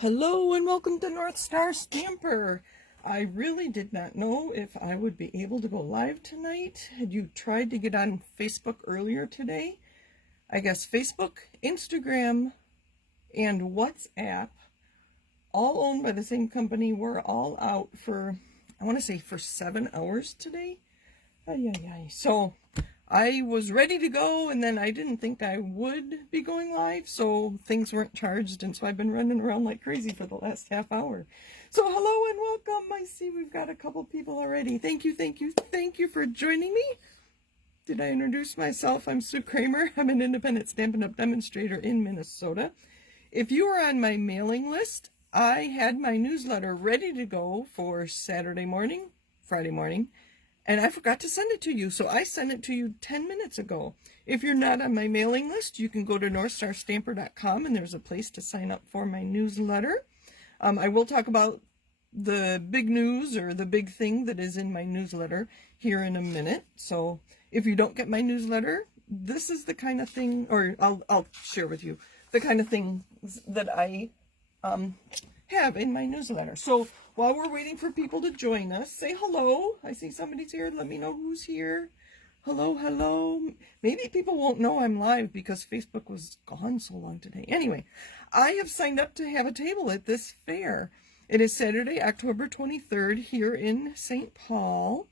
Hello and welcome to North Star Stamper. I really did not know if I would be able to go live tonight. Had you tried to get on Facebook earlier today? I guess Facebook, Instagram, and WhatsApp, all owned by the same company, were all out for, I want to say, for 7 hours today. So I was ready to go, and then I didn't think I would be going live, so things weren't charged, and so I've been running around like crazy for the last half hour. So hello and welcome. I see we've got a couple people already. Thank you for joining me. Did I introduce myself? I'm Sue Kremer. I'm an independent Stampin' Up! Demonstrator in Minnesota. If you are on my mailing list, I had my newsletter ready to go for Saturday morning, Friday morning, and I forgot to send it to you, so I sent it to you 10 minutes ago. If you're not on my mailing list, you can go to northstarstamper.com, and there's a place to sign up for my newsletter. I will talk about the big news or the big thing that is in my newsletter here in a minute. So if you don't get my newsletter, this is the kind of thing, or I'll share with you the kind of things that I have in my newsletter. So while we're waiting for people to join us, say hello. I see somebody's here. Let me know who's here. Hello. Maybe people won't know I'm live because Facebook was gone so long today. Anyway, I have signed up to have a table at this fair. It is Saturday, October 23rd here in St. Paul.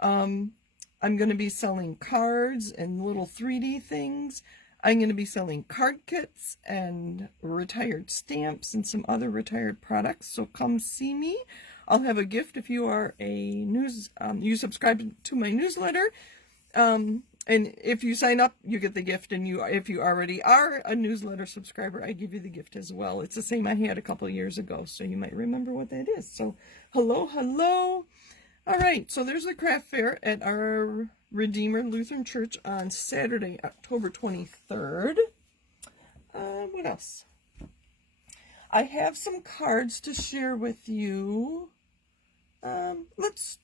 I'm going to be selling cards and little 3D things. I'm going to be selling card kits and retired stamps and some other retired products. So come see me. I'll have a gift if you are you subscribe to my newsletter. And if you sign up, you get the gift. And if you already are a newsletter subscriber, I give you the gift as well. It's the same I had a couple years ago, so you might remember what that is. So hello. All right, so there's the craft fair at our Redeemer Lutheran Church on Saturday, October 23rd. What else? I have some cards to share with you. Let's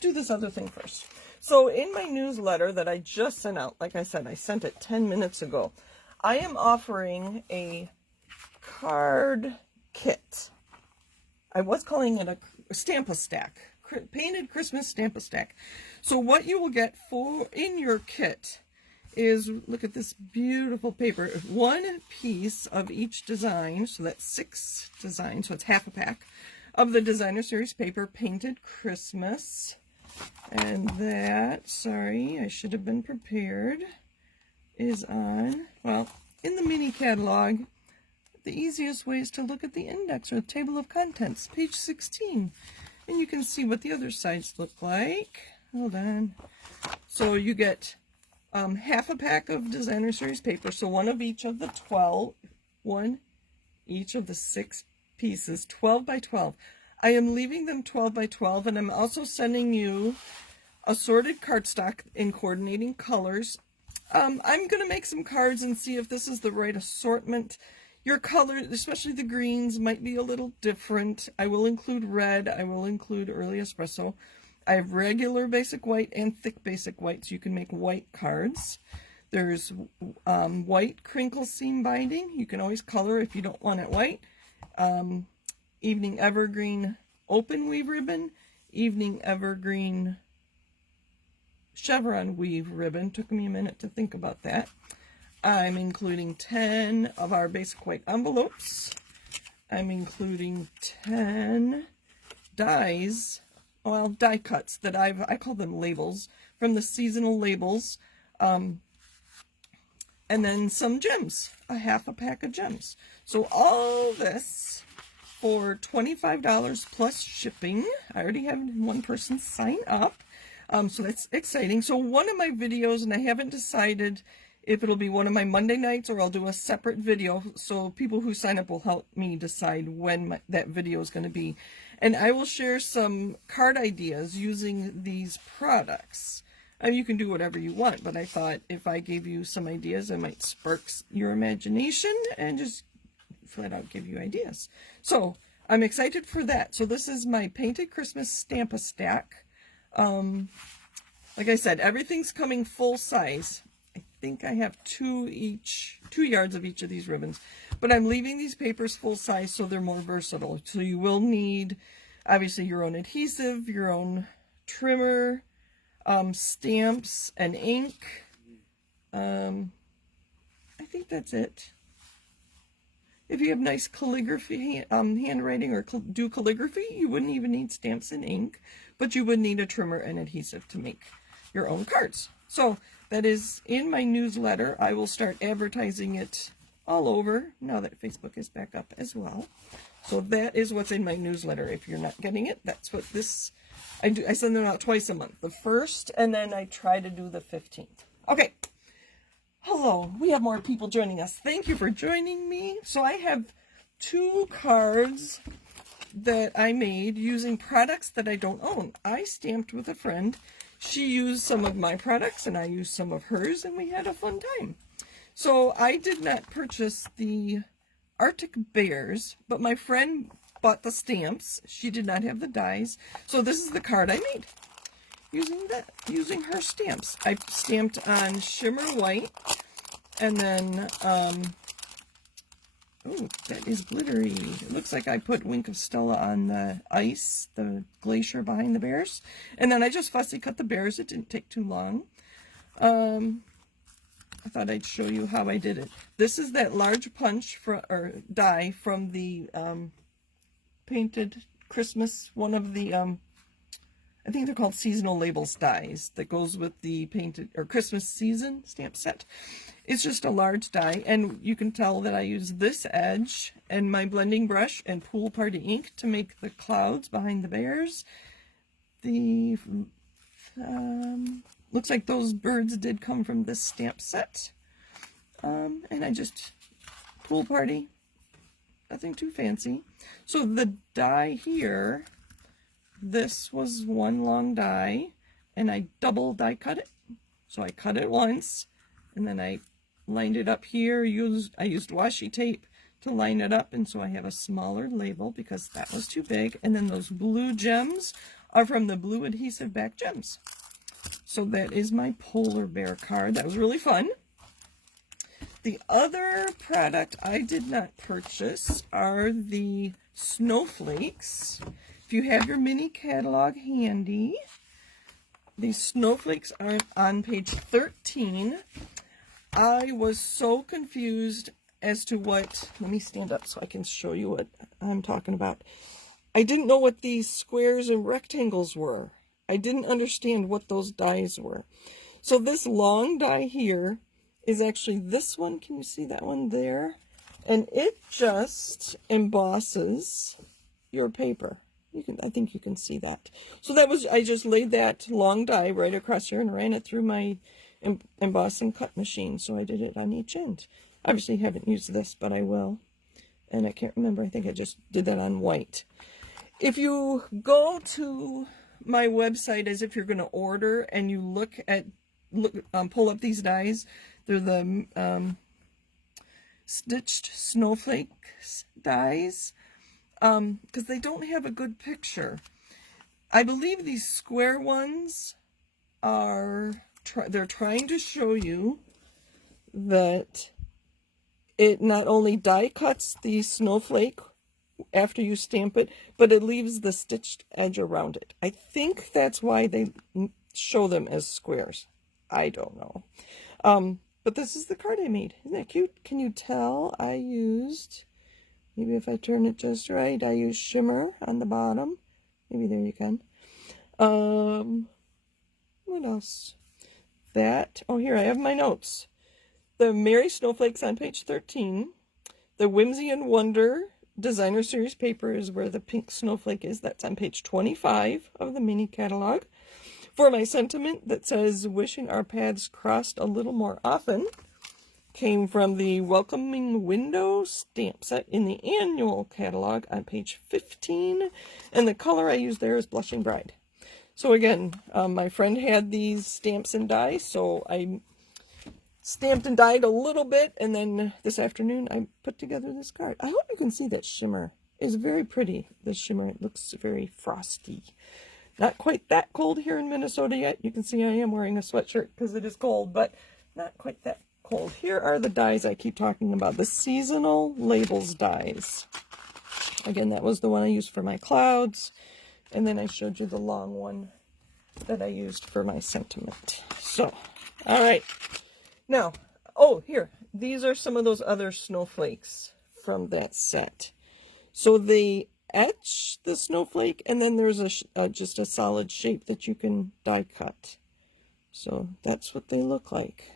do this other thing first. So in my newsletter that I just sent out, like I said, I sent it 10 minutes ago, I am offering a card kit. I was calling it a Stamp-A-Stack. Painted Christmas Stamp-A-Stack. So what you will get in your kit is, look at this beautiful paper, one piece of each design, so that's 6 designs, so it's half a pack of the designer series paper, Painted Christmas. And that, sorry, I should have been prepared, is on, well, in the mini catalog. The easiest way is to look at the index or the table of contents, page 16. And you can see what the other sides look like. Hold on. So you get half a pack of designer series paper. So one each of the 6 pieces, 12 by 12. I am leaving them 12 by 12, and I'm also sending you assorted cardstock in coordinating colors. I'm going to make some cards and see if this is the right assortment. Your colors, especially the greens, might be a little different. I will include red. I will include early espresso. I have regular basic white and thick basic white, so you can make white cards. There's white crinkle seam binding. You can always color if you don't want it white. Evening evergreen open weave ribbon. Evening evergreen chevron weave ribbon. Took me a minute to think about that. I'm including 10 of our basic white envelopes. I'm including 10 dies, well, die cuts that I call them labels, from the seasonal labels. And then some gems, a half a pack of gems. So all this for $25 plus shipping. I already have one person sign up. So that's exciting. So one of my videos, and I haven't decided if it'll be one of my Monday nights or I'll do a separate video, so people who sign up will help me decide when that video is going to be. And I will share some card ideas using these products. And you can do whatever you want, but I thought if I gave you some ideas, it might spark your imagination and just flat out give you ideas. So I'm excited for that. So this is my Painted Christmas Stamp-A-Stack. Like I said, everything's coming full size. I think I have 2 each 2 yards of each of these ribbons. But I'm leaving these papers full size so they're more versatile. So you will need, obviously, your own adhesive, your own trimmer, stamps, and ink. I think that's it. If you have nice calligraphy, handwriting, or do calligraphy, you wouldn't even need stamps and ink, but you would need a trimmer and adhesive to make your own cards. So that is in my newsletter. I will start advertising it all over now that Facebook is back up as well. So that is what's in my newsletter. If you're not getting it, that's what this, I do. I send them out twice a month, the 1st, and then I try to do the 15th. Okay. Hello, we have more people joining us. Thank you for joining me. So I have 2 cards that I made using products that I don't own. I stamped with a friend. She used some of my products and I used some of hers, and we had a fun time. So I did not purchase the Arctic Bears, but my friend bought the stamps. She did not have the dies. So this is the card I made using her stamps. I stamped on shimmer white, and then oh, that is glittery. It looks like I put Wink of Stella on the ice, the glacier behind the bears, and then I just fussy cut the bears. It didn't take too long. I thought I'd show you how I did it. This is that large punch or die from the painted Christmas, one of the I think they're called seasonal labels dies that goes with the painted or Christmas season stamp set. It's just a large die, and you can tell that I use this edge and my blending brush and Pool Party ink to make the clouds behind the bears. The looks like those birds did come from this stamp set, and I just Pool Party, nothing too fancy. So the die here, this was one long die, and I double die cut it. So I cut it once, and then I lined it up here. I used washi tape to line it up, and so I have a smaller label because that was too big. And then those blue gems are from the blue adhesive back gems. So that is my polar bear card. That was really fun. The other product I did not purchase are the Snowflakes. If you have your mini catalog handy, these Snowflakes are on page 13. I was so confused as to what, let me stand up so I can show you what I'm talking about. I didn't know what these squares and rectangles were. I didn't understand what those dies were. So this long die here is actually this one. Can you see that one there? And it just embosses your paper. I think you can see that. So that was, I just laid that long die right across here and ran it through my embossing cut machine. So I did it on each end. Obviously haven't used this, but I will. And I can't remember, I think I just did that on white. If you go to my website as if you're going to order and you pull up these dies, they're the stitched Snowflakes dies. Because they don't have a good picture. I believe these square ones are, they're trying to show you that it not only die cuts the snowflake after you stamp it, but it leaves the stitched edge around it. I think that's why they show them as squares. I don't know. But this is the card I made. Isn't that cute? Can you tell I used... Maybe if I turn it just right, I use shimmer on the bottom. Maybe there you can. What else? Oh, here, I have my notes. The Merry Snowflakes on page 13. The Whimsy and Wonder Designer Series paper is where the pink snowflake is. That's on page 25 of the mini catalog. For my sentiment that says, wishing our paths crossed a little more often, came from the Welcoming Window stamp set in the annual catalog on page 15. And the color I used there is Blushing Bride. So again, my friend had these stamps and dies, so I stamped and dyed a little bit, and then this afternoon I put together this card. I hope you can see that shimmer. It's very pretty, the shimmer. It looks very frosty. Not quite that cold here in Minnesota yet. You can see I am wearing a sweatshirt because it is cold, but not quite that cold. Here are the dies I keep talking about, the seasonal labels dies. Again, that was the one I used for my clouds, and then I showed you the long one that I used for my sentiment. So, all right. Now, oh, here, these are some of those other snowflakes from that set. So they etch the snowflake, and then there's just a solid shape that you can die cut. So that's what they look like.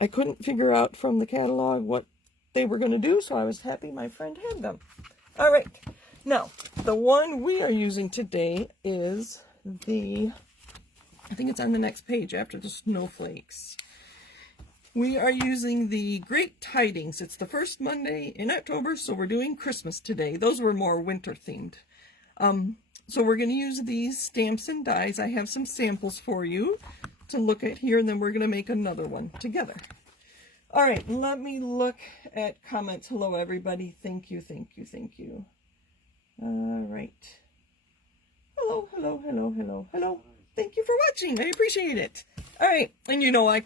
I couldn't figure out from the catalog what they were going to do, so I was happy my friend had them. All right, now the one we are using today is I think it's on the next page after the snowflakes. We are using the Great Tidings. It's the first Monday in October, so we're doing Christmas today. Those were more winter themed. So we're going to use these stamps and dies. I have some samples for you to look at here, and then we're going to make another one together. All right, let me look at comments. Hello, everybody. Thank you, thank you, thank you. All right. Hello, hello, hello, hello, hello. Thank you for watching. I appreciate it. All right, and you know I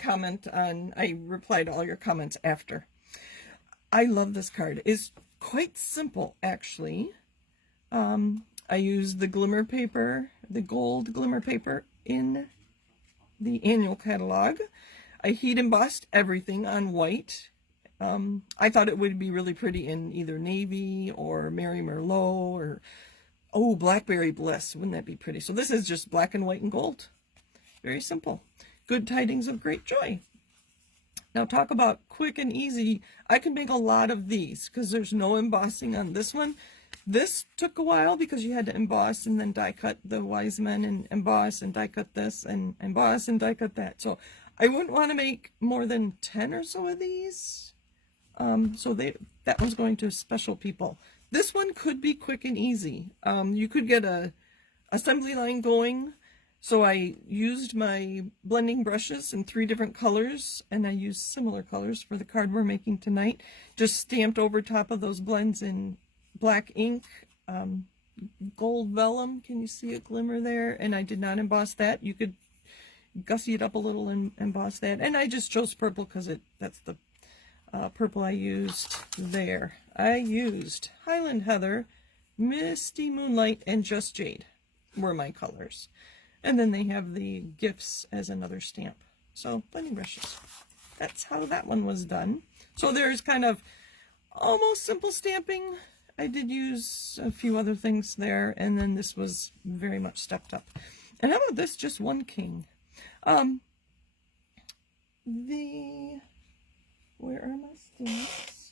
reply to all your comments after. I love this card. It's quite simple, actually. I used the glimmer paper, the gold glimmer paper in the annual catalog. I heat embossed everything on white. I thought it would be really pretty in either navy or Mary Merlot or, Blackberry Bliss. Wouldn't that be pretty? So this is just black and white and gold. Very simple. Good tidings of great joy. Now talk about quick and easy. I can make a lot of these because there's no embossing on this one. This took a while because you had to emboss and then die cut the wise men and emboss and die cut this and emboss and die cut that. So I wouldn't want to make more than 10 or so of these. That one's going to special people. This one could be quick and easy. You could get a assembly line going. So I used my blending brushes in 3 different colors, and I used similar colors for the card we're making tonight. Just stamped over top of those blends in black ink, gold vellum. Can you see a glimmer there? And I did not emboss that. You could gussy it up a little and emboss that. And I just chose purple because that's the purple I used there. I used Highland Heather, Misty Moonlight, and Just Jade were my colors. And then they have the gifts as another stamp. So blending brushes. That's how that one was done. So there's kind of almost simple stamping. I did use a few other things there, and then this was very much stepped up. And how about this? Just one king. Where are my stamps?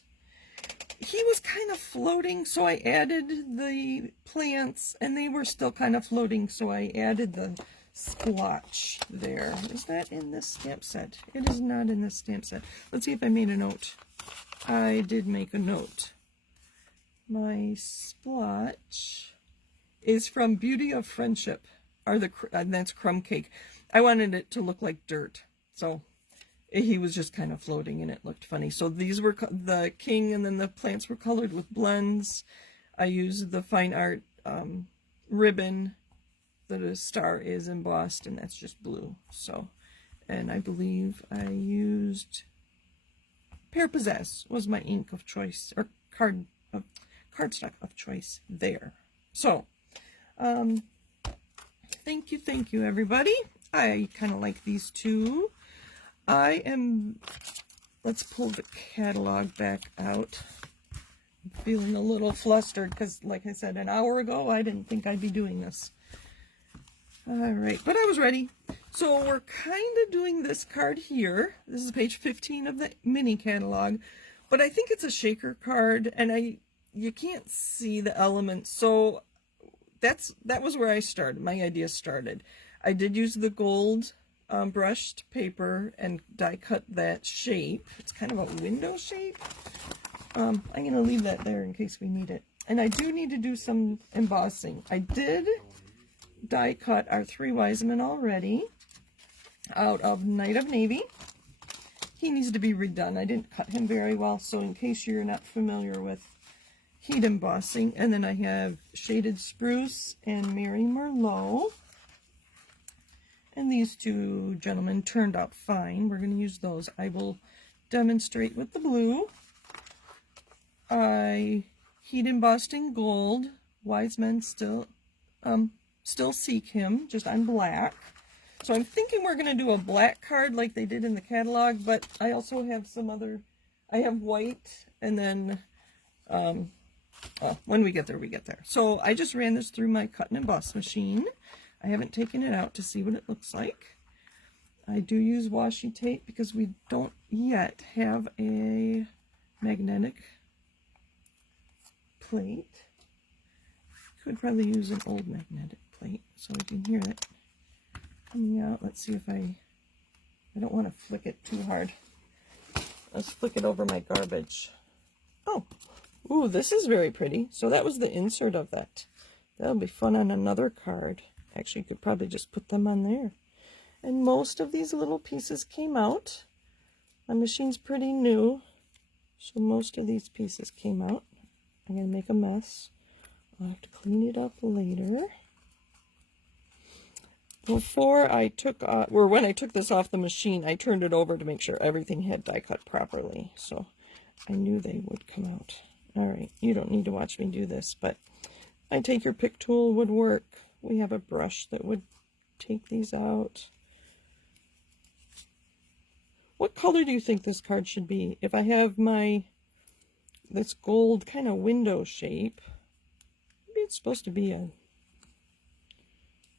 He was kind of floating, so I added the plants, and they were still kind of floating, so I added the splotch there. Is that in this stamp set? It is not in this stamp set. Let's see if I made a note. I did make a note. My splotch is from Beauty of Friendship, and that's crumb cake. I wanted it to look like dirt, so he was just kind of floating and it looked funny. So these were the king, and then the plants were colored with blends. I used the fine art ribbon. The star is embossed, and that's just blue. So, and I believe I used Pear Pizzazz was my ink of choice, or cardstock of choice there. So, thank you, everybody. I kind of like these two. Let's pull the catalog back out. I'm feeling a little flustered because, like I said, an hour ago, I didn't think I'd be doing this. All right, but I was ready. So we're kind of doing this card here. This is page 15 of the mini catalog, but I think it's a shaker card, and you can't see the elements. So that was where I started. My idea started. I did use the gold brushed paper and die cut that shape. It's kind of a window shape. I'm going to leave that there in case we need it. And I do need to do some embossing. I did die cut our 3 wise men already out of Night of Navy. He needs to be redone. I didn't cut him very well, so in case you're not familiar with heat embossing. And then I have Shaded Spruce and Mary Merlot. And these two gentlemen turned out fine. We're going to use those. I will demonstrate with the blue. I heat embossed in gold. Wise men still seek him, just on black. So I'm thinking we're going to do a black card like they did in the catalog, but I also have some other, I have white, and then, when we get there, we get there. So I just ran this through my cut and emboss machine. I haven't taken it out to see what it looks like. I do use washi tape because we don't yet have a magnetic plate. Could probably use an old magnetic plate so we can hear it coming out. Let's see if I don't want to flick it too hard. Let's flick it over my garbage. Oh, ooh, this is very pretty. So that was the insert of that. That'll be fun on another card. Actually, you could probably just put them on there. And most of these little pieces came out. My machine's pretty new, so most of these pieces came out. I'm going to make a mess. I'll have to clean it up later. Before I took, or when I took this off the machine, I turned it over to make sure everything had die cut properly. So I knew they would come out. All right, you don't need to watch me do this, but I take your pick tool would work. We have a brush that would take these out. What color do you think this card should be? If I have this gold kind of window shape, maybe it's supposed to be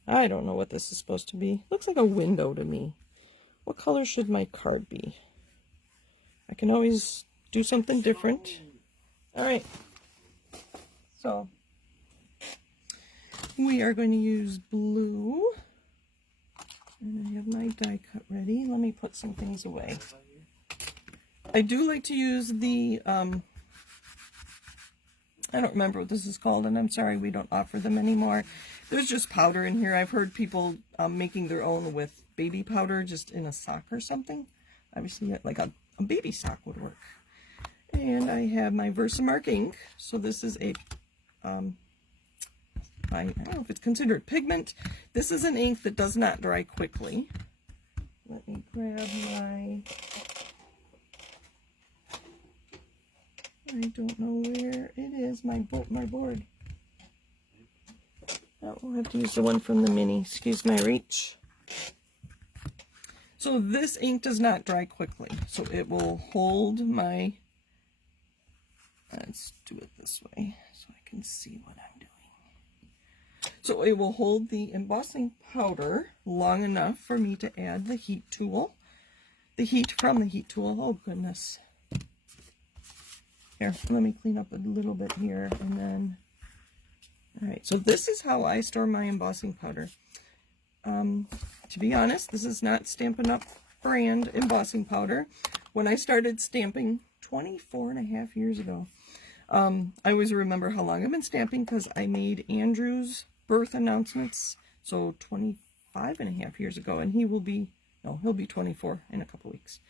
I don't know what this is supposed to be. Looks like a window to me. What color should my card be? I can always do something different. All right. So we are going to use blue. And I have my die cut ready. Let me put some things away. I do like to use the, I don't remember what this is called, and I'm sorry we don't offer them anymore. There's just powder in here. I've heard people making their own with baby powder just in a sock or something. Obviously, like a baby sock would work. And I have my Versamark ink. So this is a, I don't know if it's considered pigment. This is an ink that does not dry quickly. Let me grab my, I don't know where it is, my board. Oh, we'll have to use the one from the mini. Excuse my reach. So this ink does not dry quickly. So it will hold my, let's do it this way so I can see what I'm doing. So it will hold the embossing powder long enough for me to add the heat tool. The heat from the heat tool. Oh goodness. Here, let me clean up a little bit here and then, all right, so this is how I store my embossing powder. To be honest, this is not Stampin' Up! Brand embossing powder. When I started stamping 24.5 years ago, I always remember how long I've been stamping because I made Andrew's birth announcements, so 25.5 years ago, and he'll be 24 in a couple weeks.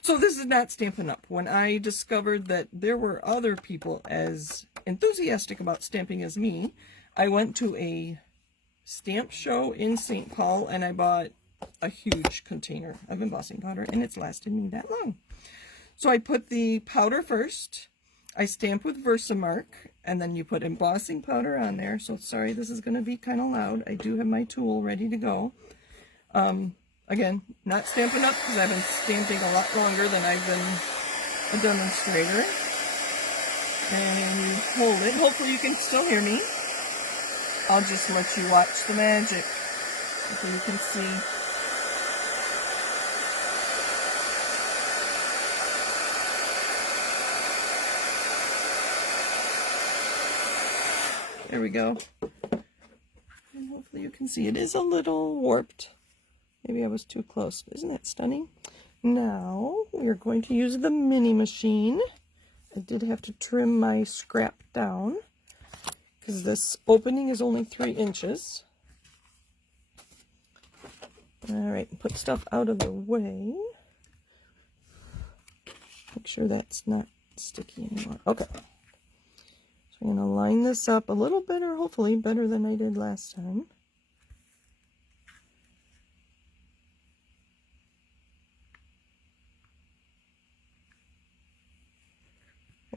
So this is not Stampin' Up! When I discovered that there were other people as enthusiastic about stamping as me, I went to a stamp show in St. Paul and I bought a huge container of embossing powder, and it's lasted me that long. So I put the powder first, I stamp with Versamark, and then you put embossing powder on there. So sorry, this is going to be kind of loud. I do have my tool ready to go. Again, not Stampin' Up! Because I've been stamping a lot longer than I've been a demonstrator. And you hold it. Hopefully you can still hear me. I'll just let you watch the magic so you can see. There we go. And hopefully you can see it is a little warped. Maybe I was too close. Isn't that stunning? Now we are going to use the mini machine. I did have to trim my scrap down because this opening is only 3 inches. All right, put stuff out of the way. Make sure that's not sticky anymore. Okay. So I'm going to line this up a little better, hopefully better than I did last time.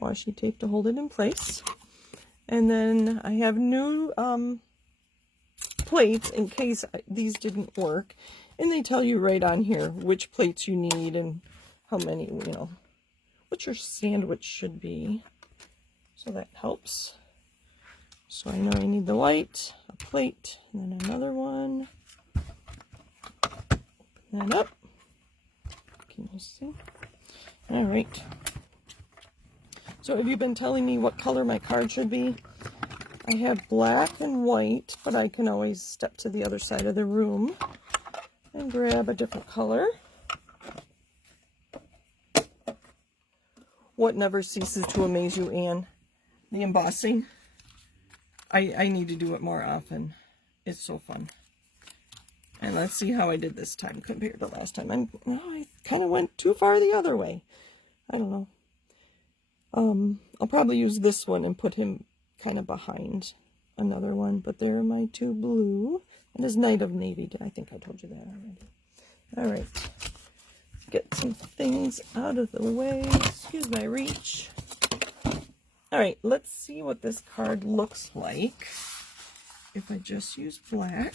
washi tape to hold it in place. And then I have new plates in case these didn't work. And they tell you right on here which plates you need and how many, you know, what your sandwich should be. So that helps. So I know I need the white, a plate, and then another one. Open that up. Can you see? All right. So have you been telling me what color my card should be? I have black and white, but I can always step to the other side of the room and grab a different color. What never ceases to amaze you, Anne? The embossing. I need to do it more often. It's so fun. And let's see how I did this time compared to last time. I kind of went too far the other way. I don't know. I'll probably use this one and put him kind of behind another one. But there are my two blue. And his Knight of Navy. I think I told you that already. All right. Get some things out of the way. Excuse my reach. All right, let's see what this card looks like if I just use black.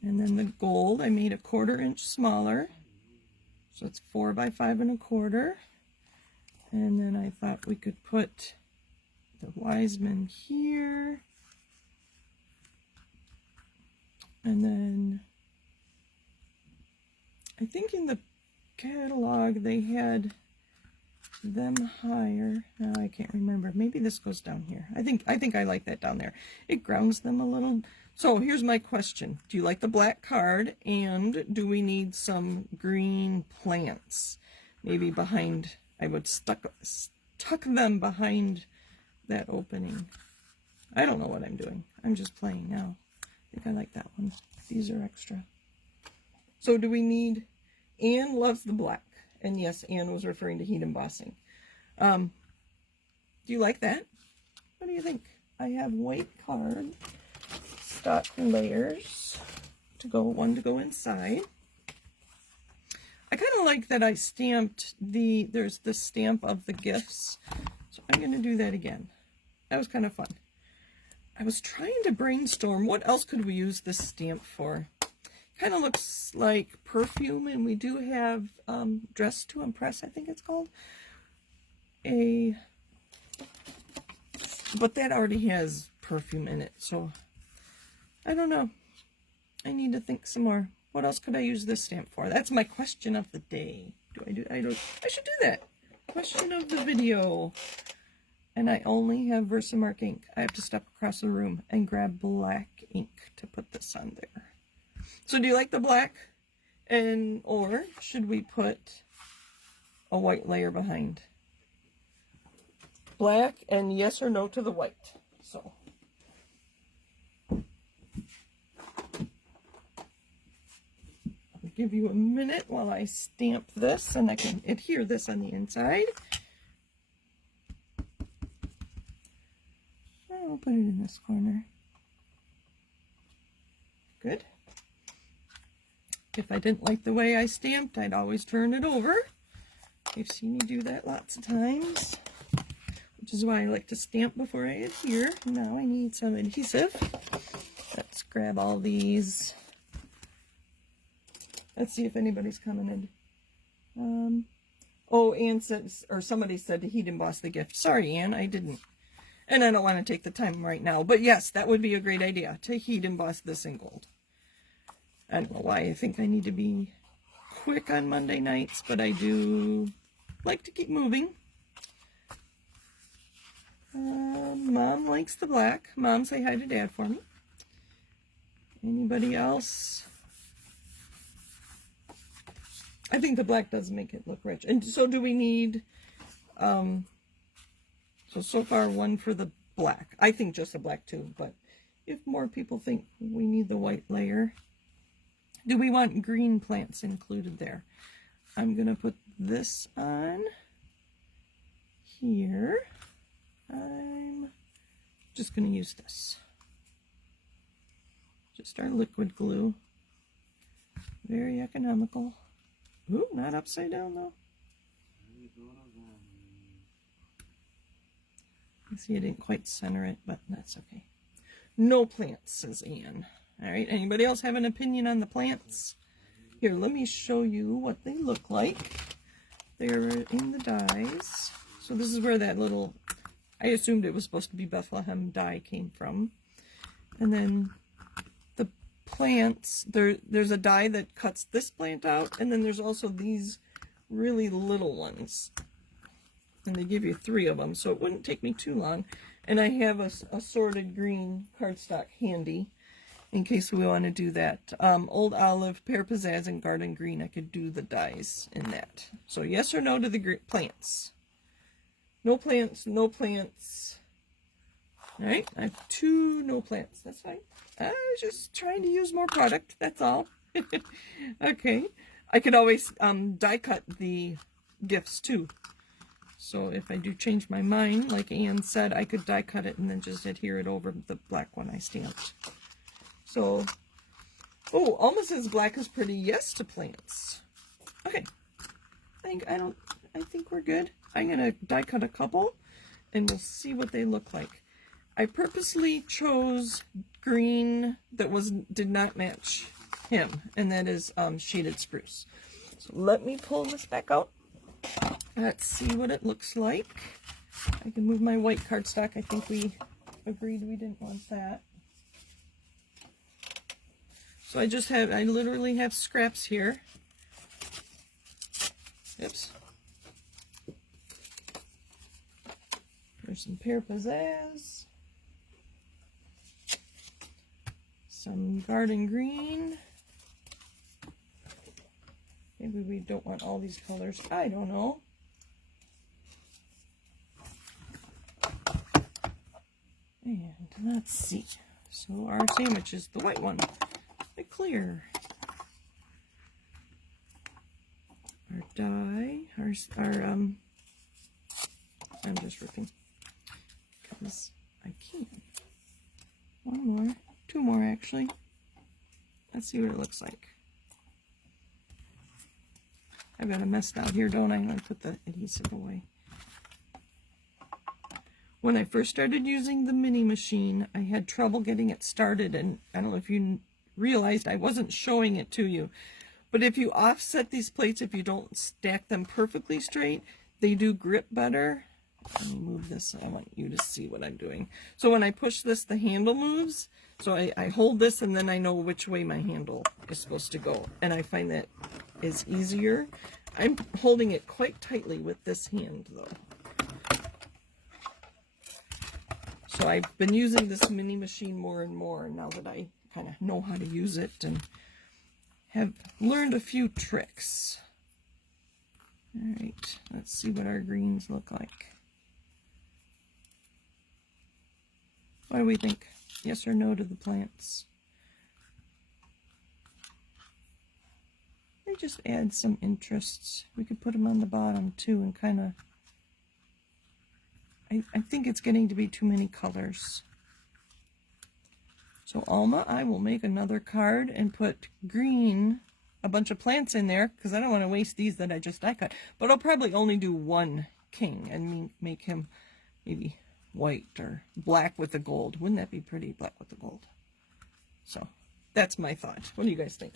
And then the gold, I made a 1/4 inch smaller. So it's 4 by 5 1/4. And then I thought we could put the Wiseman here. And then I think in the catalog they had them higher. No, I can't remember. Maybe this goes down here. I think I like that down there. It grounds them a little. So here's my question. Do you like the black card? And do we need some green plants? Maybe behind, I would tuck them behind that opening. I don't know what I'm doing. I'm just playing now. I think I like that one. These are extra. So do we need, Anne loves the black. And yes, Anne was referring to heat embossing. Do you like that? What do you think? I have white card, stock layers to go, one to go inside. I kind of like that I stamped there's the stamp of the gifts. So I'm going to do that again. That was kind of fun. I was trying to brainstorm what else could we use this stamp for. Kind of looks like perfume, and we do have Dress to Impress, I think it's called. But that already has perfume in it, so I don't know. I need to think some more. What else could I use this stamp for? That's my question of the day. I should do that. Question of the video. And I only have Versamark ink. I have to step across the room and grab black ink to put this on there. So do you like the black? Or should we put a white layer behind? Black, and yes or no to the white. So I'll give you a minute while I stamp this, and I can adhere this on the inside. I'll put it in this corner. Good. If I didn't like the way I stamped, I'd always turn it over. You've seen me do that lots of times, which is why I like to stamp before I adhere. Now I need some adhesive. Let's grab all these. Let's see if anybody's commented. Oh, Anne said, or somebody said to heat emboss the gift. Sorry, Anne, I didn't. And I don't want to take the time right now. But yes, that would be a great idea, to heat emboss this in gold. I don't know why I think I need to be quick on Monday nights, but I do like to keep moving. Mom likes the black. Mom, say hi to Dad for me. Anybody else? I think the black does make it look rich. And so do we need, so far one for the black. I think just the black too, but if more people think we need the white layer. Do we want green plants included there? I'm going to put this on here. I'm just going to use this. Just our liquid glue. Very economical. Ooh, not upside down though. I see I didn't quite center it, but that's okay. No plants, says Anne. All right, anybody else have an opinion on the plants? Here, let me show you what they look like. They're in the dies. So this is where that little, I assumed it was supposed to be Bethlehem die came from. And then the plants, there's a die that cuts this plant out, and then there's also these really little ones. And they give you 3 of them, so it wouldn't take me too long. And I have a sorted green cardstock handy in case we want to do that. Old Olive, Pear Pizzazz, and Garden Green, I could do the dies in that. So yes or no to the plants? No plants, no plants. All right, I have 2 no plants. That's fine. I was just trying to use more product, that's all. Okay, I could always die cut the gifts too. So if I do change my mind, like Anne said, I could die cut it and then just adhere it over the black one I stamped. So, oh, Alma says black is pretty. Yes to plants. Okay, I think we're good. I'm gonna die cut a couple, and we'll see what they look like. I purposely chose green that did not match him, and that is shaded spruce. So let me pull this back out. Let's see what it looks like. I can move my white cardstock. I think we agreed we didn't want that. So I literally have scraps here. Oops. There's some Pear Pizzazz. Some Garden Green. Maybe we don't want all these colors. I don't know. And let's see. So our sandwich is the white one. The clear. Our die. I'm just ripping. Because I can. 1 more. 2 more actually. Let's see what it looks like. I've got a mess out here, don't I? I'm going to put the adhesive away. When I first started using the mini machine, I had trouble getting it started, and I don't know if you realized I wasn't showing it to you. But if you offset these plates, if you don't stack them perfectly straight, they do grip better. Let me move this. I want you to see what I'm doing. So when I push this, the handle moves. So I hold this, and then I know which way my handle is supposed to go. And I find that is easier. I'm holding it quite tightly with this hand, though. So I've been using this mini machine more and more now that I kind of know how to use it and have learned a few tricks. All right, let's see what our greens look like. What do we think? Yes or no to the plants? They just add some interests. We could put them on the bottom too and kind of, I think it's getting to be too many colors. So Alma, I will make another card and put green, a bunch of plants in there, because I don't want to waste these that I just die cut. But I'll probably only do 1 king and make him maybe white or black with the gold. Wouldn't that be pretty, black with the gold? So that's my thought. What do you guys think?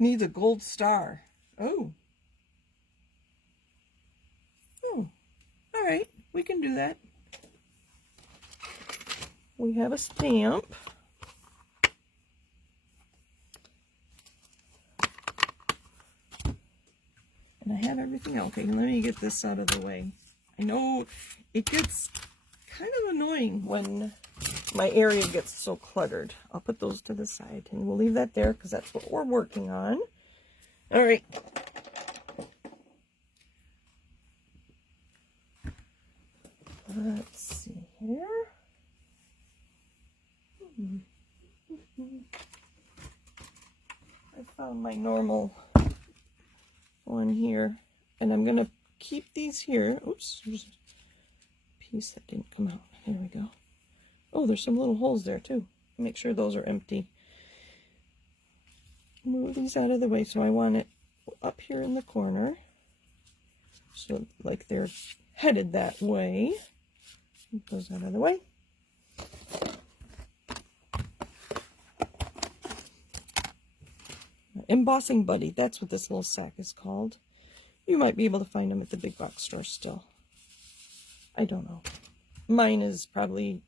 Needs a gold star. Oh. Oh. All right. We can do that. We have a stamp. And I have everything. Okay, let me get this out of the way. I know it gets kind of annoying when my area gets so cluttered. I'll put those to the side and we'll leave that there because that's what we're working on. All right. Let's see here. I found my normal one here, and I'm going to keep these here. Oops, there's a piece that didn't come out. There we go. Oh, there's some little holes there too. Make sure those are empty. move these out of the way. So I want it up here in the corner. So like they're headed that way. Move those out of the way. Embossing Buddy, that's what this little sack is called. You might be able to find them at the big box store still. I don't know. Mine is probably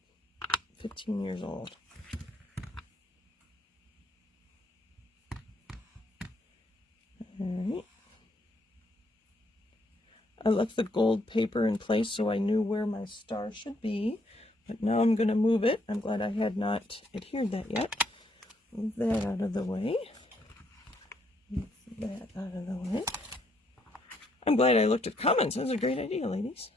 15 years old. Alright. I left the gold paper in place so I knew where my star should be. But now I'm going to move it. I'm glad I had not adhered that yet. Move that out of the way. Move that out of the way. I'm glad I looked at comments. That was a great idea, ladies.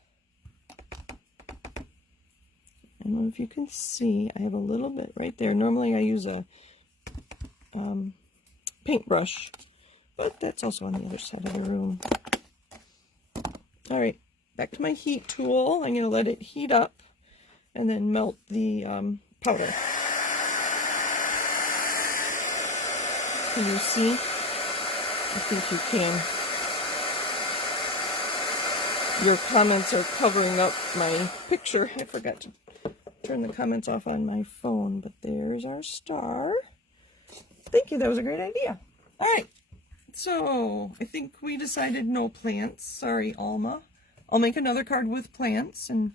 I don't know if you can see. I have a little bit right there. Normally I use a paintbrush, but that's also on the other side of the room. All right, back to my heat tool. I'm going to let it heat up and then melt the powder. Can you see? I think you can. Your comments are covering up my picture. I forgot to turn the comments off on my phone, but there's our star. Thank you, that was a great idea. All right, so I think we decided no plants. Sorry, Alma. I'll make another card with plants and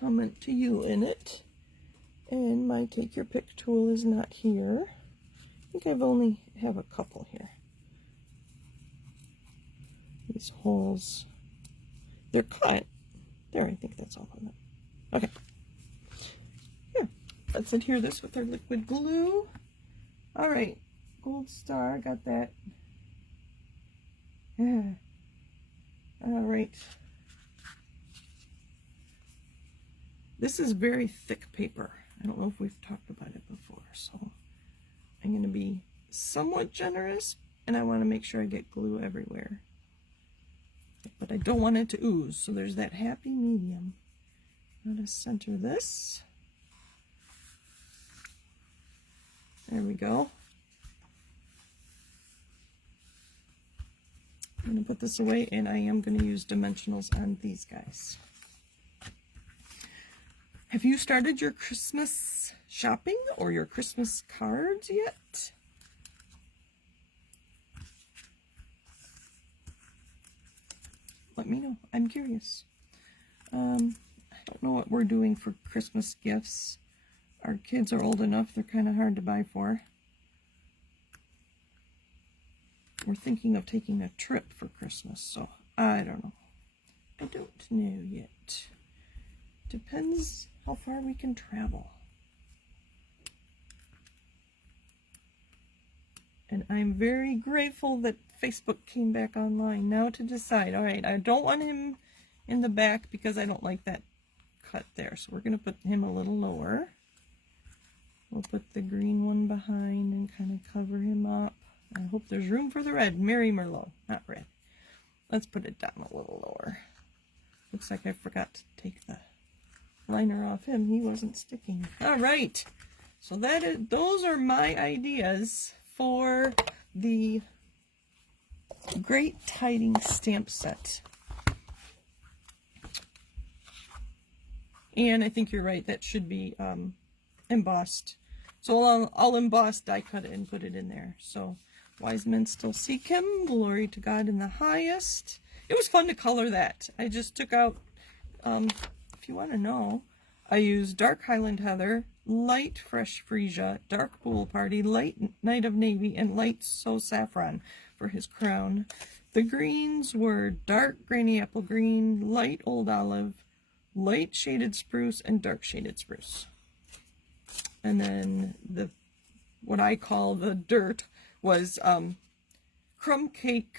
comment to you in it. And my take your pick tool is not here. I think I've only have a couple here. These holes, they're cut. There, I think that's all of them. Okay. Here, let's adhere this with our liquid glue. All right, gold star, got that. Yeah. All right. This is very thick paper. I don't know if we've talked about it before, so I'm going to be somewhat generous, and I want to make sure I get glue everywhere. But I don't want it to ooze, so there's that happy medium. I'm going to center this. There we go. I'm going to put this away, and I am going to use dimensionals on these guys. Have you started your Christmas shopping or your Christmas cards yet? Let me know. I'm curious. I don't know what we're doing for Christmas gifts. Our kids are old enough, they're kind of hard to buy for. We're thinking of taking a trip for Christmas, so I don't know. I don't know yet. Depends how far we can travel. And I'm very grateful that Facebook came back online now to decide. All right, I don't want him in the back because I don't like that cut there. So we're going to put him a little lower. We'll put the green one behind and kind of cover him up. I hope there's room for the red. Merry Merlot, not red. Let's put it down a little lower. Looks like I forgot to take the liner off him. He wasn't sticking. All right. So those are my ideas for the Great Tidings stamp set. And I think you're right, that should be embossed. So I'll emboss, die cut it, and put it in there. So wise men still seek him. Glory to God in the highest. It was fun to color that. I just took out, if you want to know, I used dark Highland Heather, light Fresh Freesia, dark Pool Party, light Night of Navy, and light So Saffron for his crown. The greens were dark Granny Apple Green, light Old Olive, light Shaded Spruce, and dark Shaded Spruce. And then what I call the dirt was Crumb Cake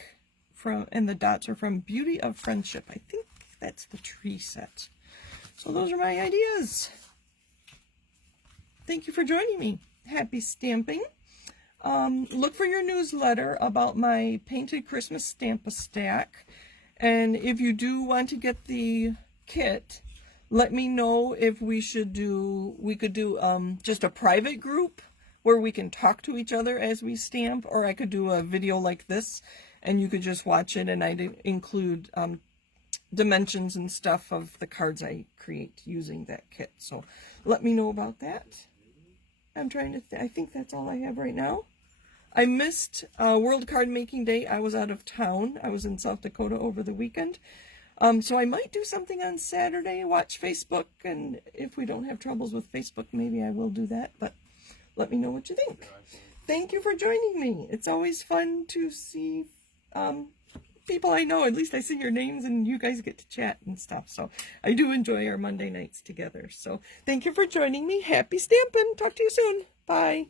and the dots are from Beauty of Friendship. I think that's the tree set. So those are my ideas. Thank you for joining me. Happy stamping. Look for your newsletter about my painted Christmas Stamp-A-Stack. And if you do want to get the kit, let me know if we could do just a private group where we can talk to each other as we stamp, or I could do a video like this and you could just watch it, and I'd include dimensions and stuff of the cards I create using that kit. So let me know about that. I'm trying to I think that's all I have right now. I missed World Card Making Day. I was out of town. I was in South Dakota over the weekend. So I might do something on Saturday, watch Facebook, and if we don't have troubles with Facebook, maybe I will do that, but let me know what you think. Thank you for joining me. It's always fun to see people I know. At least I see your names and you guys get to chat and stuff. So I do enjoy our Monday nights together. So thank you for joining me. Happy stamping. Talk to you soon. Bye.